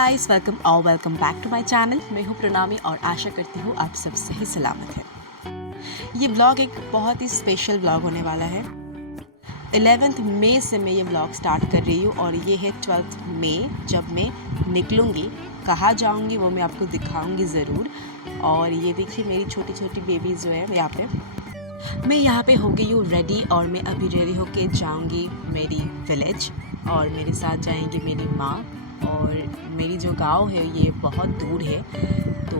Guys, welcome back to my channel. मैं हूँ प्रणामी और आशा करती हूँ आप सब सही सलामत हैं। ये ब्लॉग एक बहुत ही स्पेशल ब्लॉग होने वाला है। 11 मई से मैं ये ब्लॉग स्टार्ट कर रही हूँ और ये है 12 मई जब मैं निकलूँगी। कहाँ जाऊँगी वो मैं आपको दिखाऊँगी ज़रूर। और ये देखिए मेरी छोटी छोटी बेबीज़ जो है यहाँ पे। मैं यहाँ पे हो गई हूँ रेडी और मैं अभी रेडी होके जाऊँगी मेरी विलेज और मेरे साथ जाएंगी मेरी माँ। और मेरी जो गांव है ये बहुत दूर है, तो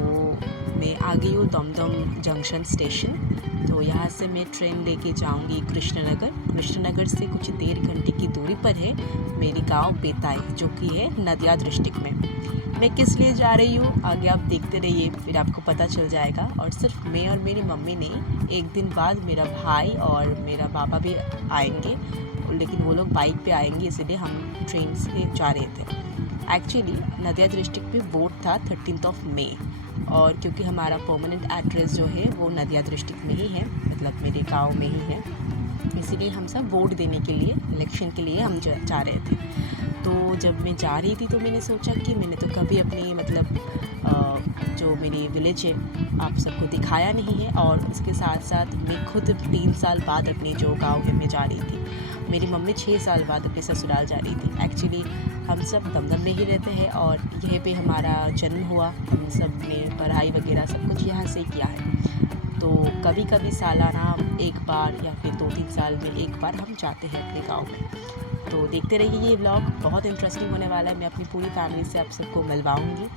मैं आ गई हूँ दमदम जंक्शन स्टेशन। तो यहाँ से मैं ट्रेन लेके जाऊँगी कृष्णनगर से कुछ 1.5 घंटे की दूरी पर है मेरी गांव बेताई, जो कि है नदिया डिस्ट्रिक्ट में। मैं किस लिए जा रही हूँ आगे आप देखते रहिए, फिर आपको पता चल जाएगा। और सिर्फ मैं और मेरी मम्मी नहीं, एक दिन बाद मेरा भाई और मेरा पापा भी आएंगे, लेकिन वो लोग बाइक पे आएंगे, इसलिए हम ट्रेन से जा रहे थे। एक्चुअली नदिया डिस्ट्रिक्ट में वोट था 13 मई, और क्योंकि हमारा परमानेंट एड्रेस जो है वो नदिया डिस्ट्रिक्ट में ही है, मतलब मेरे गांव में ही है, इसीलिए हम सब वोट देने के लिए, इलेक्शन के लिए हम जा रहे थे। तो जब मैं जा रही थी तो मैंने सोचा कि मैंने तो कभी अपनी जो मेरी विलेज है आप सबको दिखाया नहीं है, और इसके साथ साथ मैं खुद 3 साल बाद अपने जो गांव है में जा रही थी। मेरी मम्मी 6 साल बाद अपने ससुराल जा रही थी। एक्चुअली हम सब दमदम में ही रहते हैं और यहीं पे हमारा जन्म हुआ, हम सब ने पढ़ाई वगैरह सब कुछ यहाँ से किया है। तो कभी कभी सालाना एक बार या फिर 2-3 साल में एक बार हम जाते हैं अपने गांव में। तो देखते रहिए, ये व्लॉग बहुत इंटरेस्टिंग होने वाला है। मैं अपनी पूरी फैमिली से आप सबको मिलवाऊंगी।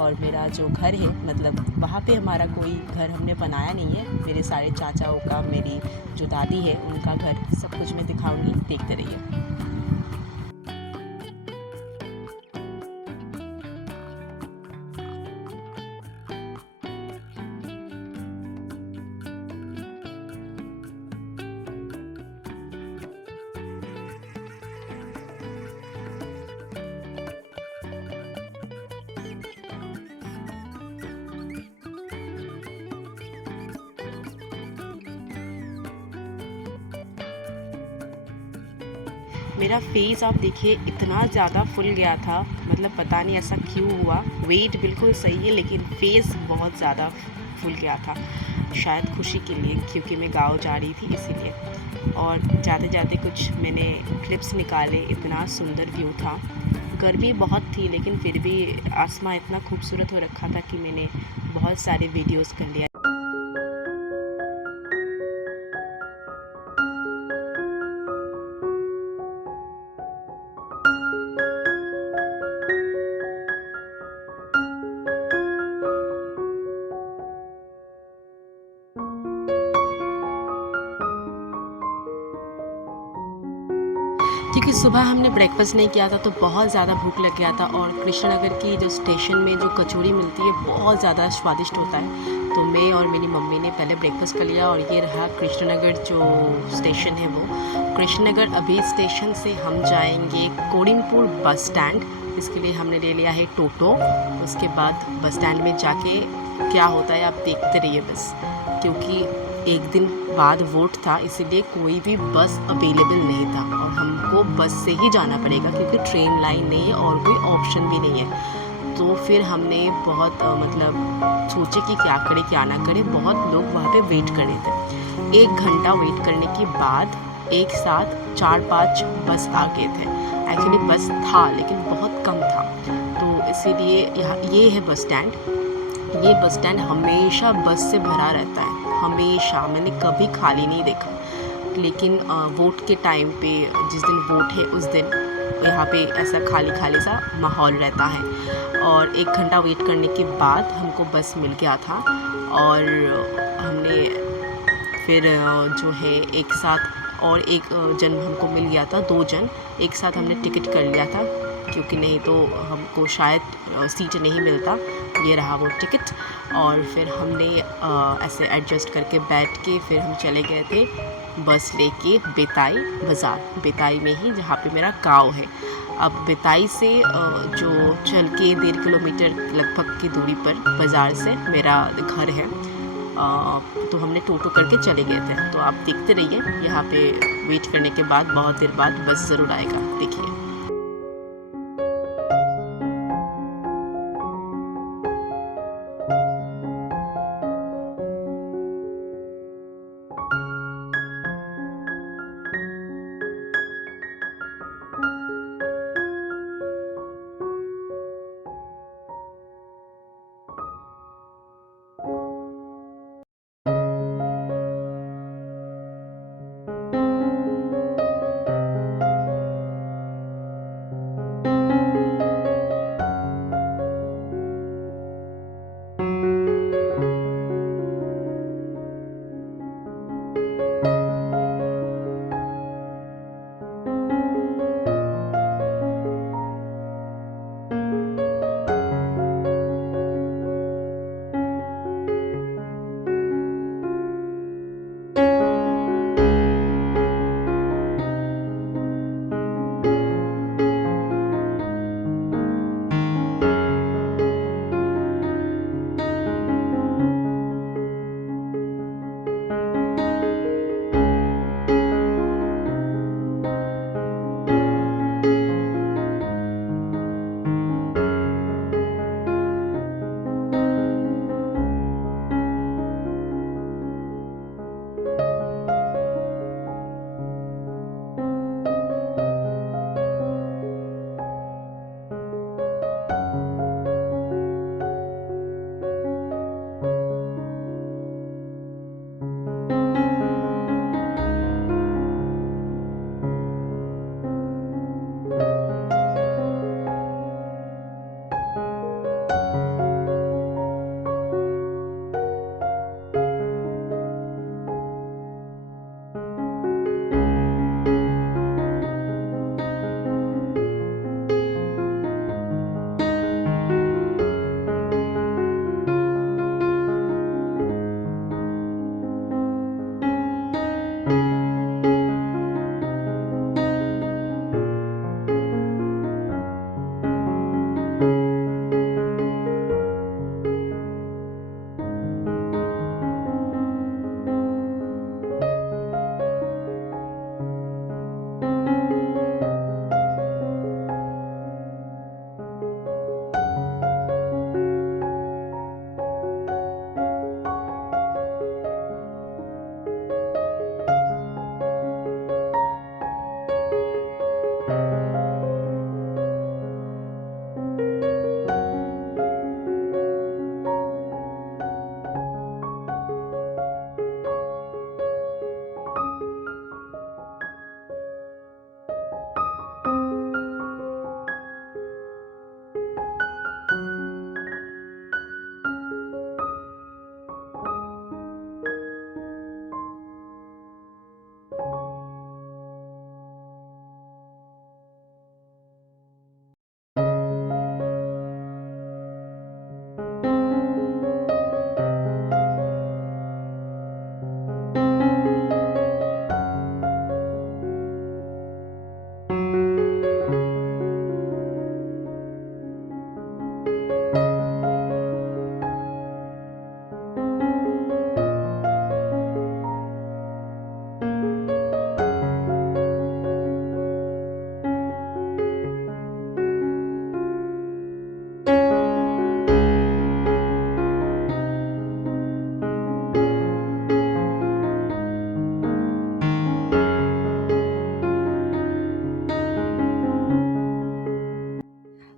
और मेरा जो घर है, मतलब वहाँ पे हमारा कोई घर हमने बनाया नहीं है, मेरे सारे चाचाओं का, मेरी जो दादी है उनका घर, सब कुछ मैं दिखाऊंगी, देखते रहिए। मेरा फेस आप देखिए इतना ज़्यादा फुल गया था, मतलब पता नहीं ऐसा क्यों हुआ। वेट बिल्कुल सही है लेकिन फेस बहुत ज़्यादा फुल गया था, शायद खुशी के लिए, क्योंकि मैं गाँव जा रही थी इसीलिए। और जाते जाते कुछ मैंने क्लिप्स निकाले, इतना सुंदर व्यू था। गर्मी बहुत थी लेकिन फिर भी आसमां इतना खूबसूरत हो रखा था कि मैंने बहुत सारे वीडियोज़ कर लिया। क्योंकि सुबह हमने ब्रेकफास्ट नहीं किया था तो बहुत ज़्यादा भूख लग गया था, और कृष्णनगर की जो स्टेशन में जो कचौड़ी मिलती है बहुत ज़्यादा स्वादिष्ट होता है। तो मैं और मेरी मम्मी ने पहले ब्रेकफास्ट कर लिया, और ये रहा कृष्णनगर जो स्टेशन है वो। कृष्णनगर अभी स्टेशन से हम जाएंगे कोडिमपुर बस स्टैंड, इसके लिए हमने ले लिया है टोटो। उसके बाद बस स्टैंड में जाके क्या होता है आप देखते रहिए बस, क्योंकि एक दिन बाद वोट था इसीलिए कोई भी बस अवेलेबल नहीं था और हमको बस से ही जाना पड़ेगा, क्योंकि ट्रेन लाइन नहीं है और कोई ऑप्शन भी नहीं है। तो फिर हमने बहुत सोचे कि क्या करें क्या ना करें। बहुत लोग वहाँ पे वेट कर रहे थे। 1 घंटा वेट करने के बाद एक साथ 4-5 बस आ गए थे। एक्चुअली बस था लेकिन बहुत कम था, तो इसीलिए यहाँ ये है बस स्टैंड। ये बस स्टैंड हमेशा बस से भरा रहता है, हमेशा, मैंने कभी खाली नहीं देखा। लेकिन वोट के टाइम पे, जिस दिन वोट है उस दिन यहाँ पे ऐसा खाली खाली सा माहौल रहता है। और 1 घंटा वेट करने के बाद हमको बस मिल गया था, और हमने फिर जो है एक साथ और एक जन हमको मिल गया था, 2 जन एक साथ हमने टिकट कर लिया था, क्योंकि नहीं तो हमको शायद सीट नहीं मिलता। ये रहा वो टिकट, और फिर हमने ऐसे एडजस्ट करके बैठ के फिर हम चले गए थे बस लेके बेताई बाज़ार, बेताई में ही जहाँ पे मेरा गांव है। अब बेताई से जो चल के 1.5 किलोमीटर लगभग की दूरी पर बाज़ार से मेरा घर है। तो हमने टोटो करके चले गए थे। तो आप देखते रहिए, यहाँ पे वेट करने के बाद बहुत देर बाद बस ज़रूर आएगा, देखिए।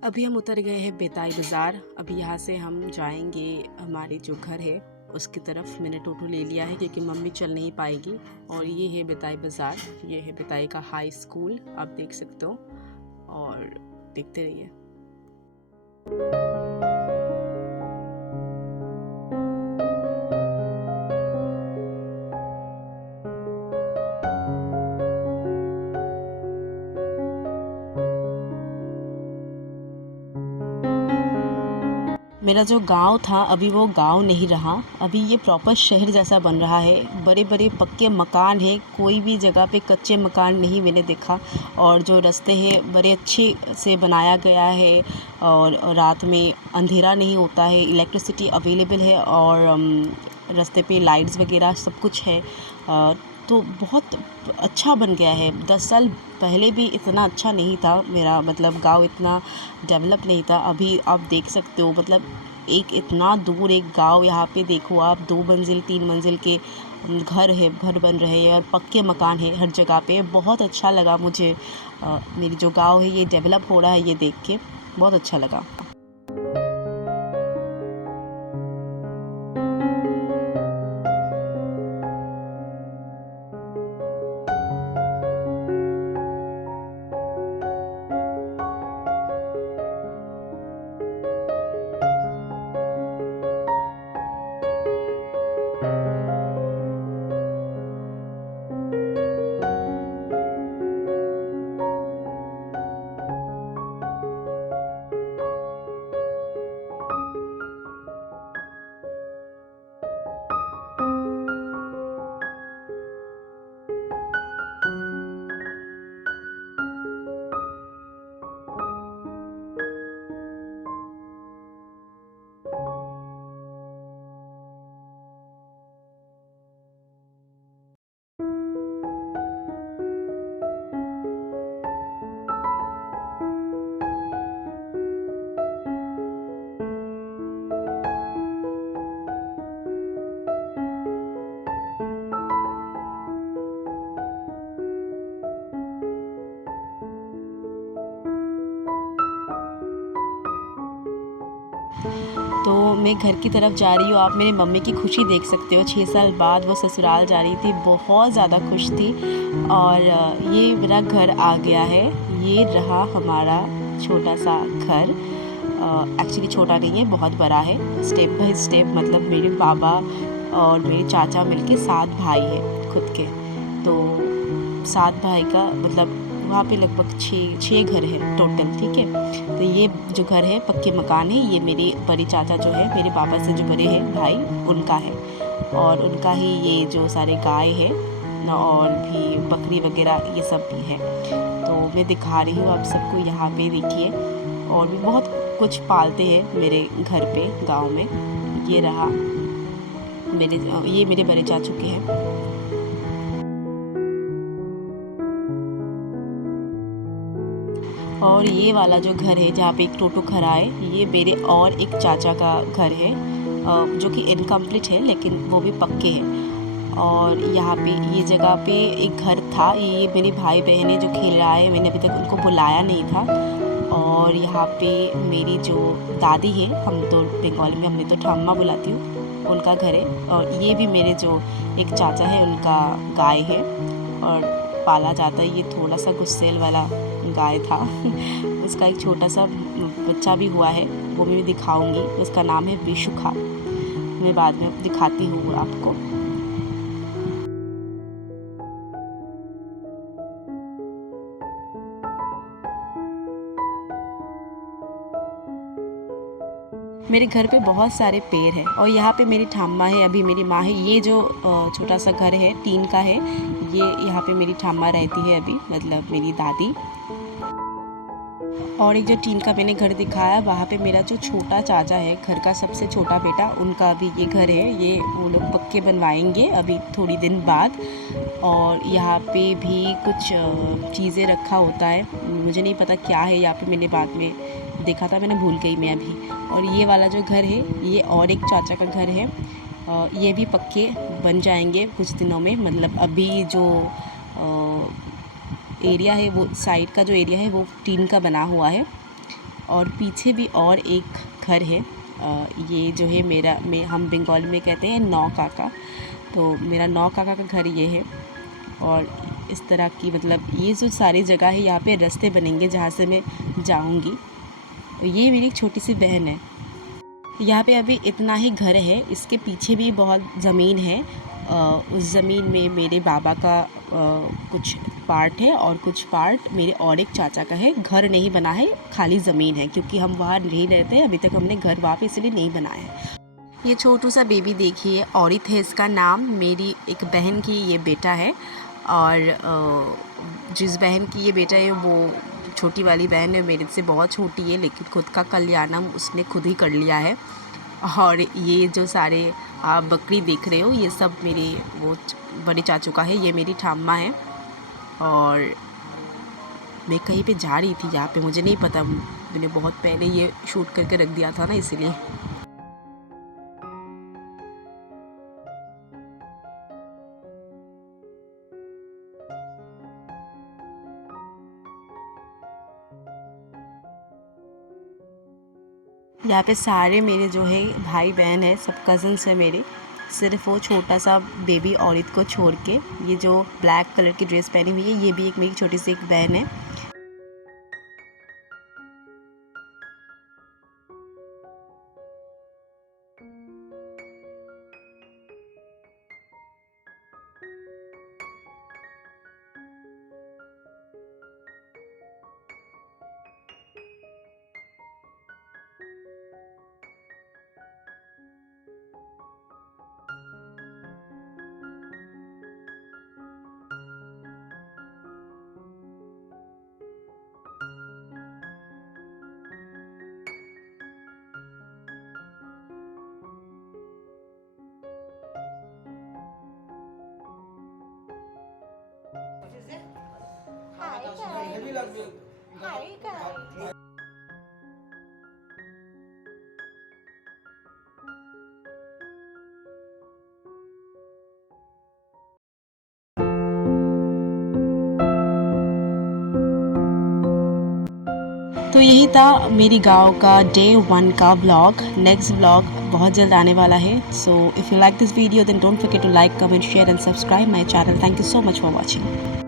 अभी हम उतर गए हैं बेताई बाज़ार। अभी यहाँ से हम जाएंगे हमारे जो घर है उसकी तरफ। मैंने टोटो ले लिया है क्योंकि मम्मी चल नहीं पाएगी। और ये है बेताई बाज़ार, ये है बेताई का हाई स्कूल, आप देख सकते हो। और देखते रहिए। मेरा जो गांव था अभी वो गांव नहीं रहा, अभी ये प्रॉपर शहर जैसा बन रहा है। बड़े बड़े पक्के मकान हैं, कोई भी जगह पे कच्चे मकान नहीं मैंने देखा। और जो रास्ते हैं बड़े अच्छे से बनाया गया है। और रात में अंधेरा नहीं होता है, इलेक्ट्रिसिटी अवेलेबल है। और रास्ते पे लाइट्स वगैरह सब कुछ है। तो बहुत अच्छा बन गया है। 10 साल पहले भी इतना अच्छा नहीं था मेरा, मतलब गांव इतना डेवलप नहीं था। अभी आप देख सकते हो, मतलब एक इतना दूर एक गांव, यहाँ पे देखो आप 2 मंजिल 3 मंजिल के घर बन रहे हैं और पक्के मकान है हर जगह पे। बहुत अच्छा लगा मुझे। मेरी जो गांव है ये डेवलप हो रहा है, ये देख के बहुत अच्छा लगा। तो मैं घर की तरफ जा रही हूँ। आप मेरे मम्मी की खुशी देख सकते हो। 6 साल बाद वो ससुराल जा रही थी, बहुत ज़्यादा खुश थी। और ये मेरा घर आ गया है। ये रहा हमारा छोटा सा घर। एक्चुअली छोटा नहीं है, बहुत बड़ा है। स्टेप बाय स्टेप, मतलब मेरे पापा और मेरे चाचा मिलके 7 भाई हैं खुद के। तो 7 भाई का मतलब वहाँ पे लगभग 6 घर है टोटल, ठीक है। तो ये जो घर है पक्के मकान है। ये मेरे बड़े चाचा जो है, मेरे पापा से जो बड़े हैं भाई, उनका है। और उनका ही ये जो सारे गाय है और भी बकरी वगैरह ये सब भी है। तो मैं दिखा रही हूँ आप सबको, यहाँ पे देखिए। और भी बहुत कुछ पालते हैं मेरे घर पे गांव में। ये रहा ये मेरे बड़े चाचू के हैं। और ये वाला जो घर है जहाँ पे एक टोटो खड़ा है, ये मेरे और एक चाचा का घर है, जो कि इनकम्प्लीट है लेकिन वो भी पक्के हैं। और यहाँ पे ये जगह पे एक घर था। ये मेरे भाई बहन है जो खेल रहा है, मैंने अभी तक उनको बुलाया नहीं था। और यहाँ पे मेरी जो दादी है, हम तो बंगाली में हमने तो ठाम्मा बुलाती हूँ, उनका घर है। और ये भी मेरे जो एक चाचा है उनका गाय है और पाला जाता है। ये थोड़ा सा गुस्सेल वाला गाय था। उसका एक छोटा सा बच्चा भी हुआ है, वो भी मैं दिखाऊंगी। उसका नाम है विशुखा, मैं बाद में दिखाती हूँ आपको। मेरे घर पे बहुत सारे पेड़ हैं और यहाँ पे मेरी ठाम्मा है, अभी मेरी माँ है। ये जो छोटा सा घर है टीन का है, ये यहाँ पे मेरी ठाम्मा रहती है अभी, मतलब मेरी दादी। और एक जो टीन का मैंने घर दिखाया, वहाँ पे मेरा जो छोटा चाचा है, घर का सबसे छोटा बेटा, उनका अभी ये घर है। ये वो लोग पक्के बनवाएंगे अभी थोड़ी दिन बाद। और यहाँ पे भी कुछ चीज़ें रखा होता है, मुझे नहीं पता क्या है यहाँ पे, मैंने बाद में देखा था, मैंने भूल गई मैं अभी। और ये वाला जो घर है, ये और एक चाचा का घर है। ये भी पक्के बन जाएंगे कुछ दिनों में। मतलब अभी जो एरिया है, वो साइड का जो एरिया है वो टीन का बना हुआ है। और पीछे भी और एक घर है। ये जो है हम बंगाली में कहते हैं नौ काका, तो मेरा नौ काका का घर ये है। और इस तरह की मतलब ये जो सारी जगह है, यहाँ पे रास्ते बनेंगे जहाँ से मैं जाऊँगी। ये मेरी एक छोटी सी बहन है। यहाँ पे अभी इतना ही घर है, इसके पीछे भी बहुत ज़मीन है। उस ज़मीन में मेरे बाबा का कुछ पार्ट है और कुछ पार्ट मेरे और एक चाचा का है। घर नहीं बना है, खाली ज़मीन है, क्योंकि हम वहाँ नहीं रहते हैं अभी तक, हमने घर वहाँ पे इसलिए नहीं बनाया है। ये छोटू सा बेबी देखिए, औरित है इसका नाम। मेरी एक बहन की ये बेटा है, और जिस बहन की ये बेटा है वो छोटी वाली बहन है, मेरे से बहुत छोटी है, लेकिन खुद का कल्याणम उसने खुद ही कर लिया है। और ये जो सारे आप बकरी देख रहे हो, ये सब मेरे वो बड़े चाचू का है, ये मेरी ठाम्मा है। और मैं कहीं पे जा रही थी, यहाँ पे मुझे नहीं पता, मैंने बहुत पहले ये शूट करके रख दिया था ना, इसलिए। यहाँ पे सारे मेरे जो है भाई बहन है, सब कज़न्स हैं मेरे। सिर्फ वो छोटा सा बेबी औरत को छोड़ के, ये जो ब्लैक कलर की ड्रेस पहनी हुई है, ये भी एक मेरी छोटी सी एक बहन है। तो यही था मेरी गाँव का डे 1 का ब्लॉग। नेक्स्ट ब्लॉग बहुत जल्द आने वाला है। So if you like this video then don't forget to like, comment, share and subscribe my channel. Thank you so much for watching.